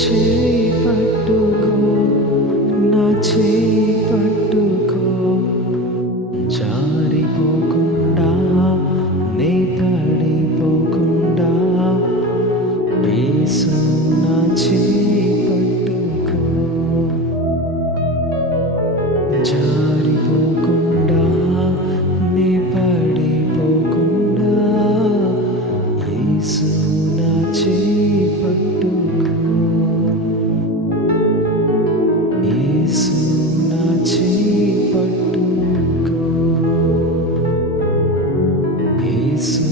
చేయి పట్టుకో, నా చేయి పట్టుకో, జారిపోకుండా నే పడిపోకుండా, యేసు నా చేయి పట్టుకో, జారిపోకుండా నే పడిపోకుండా, యేసు నా చేయి పట్టుకో, యేసు నా చేయి పట్టుకో, యేసు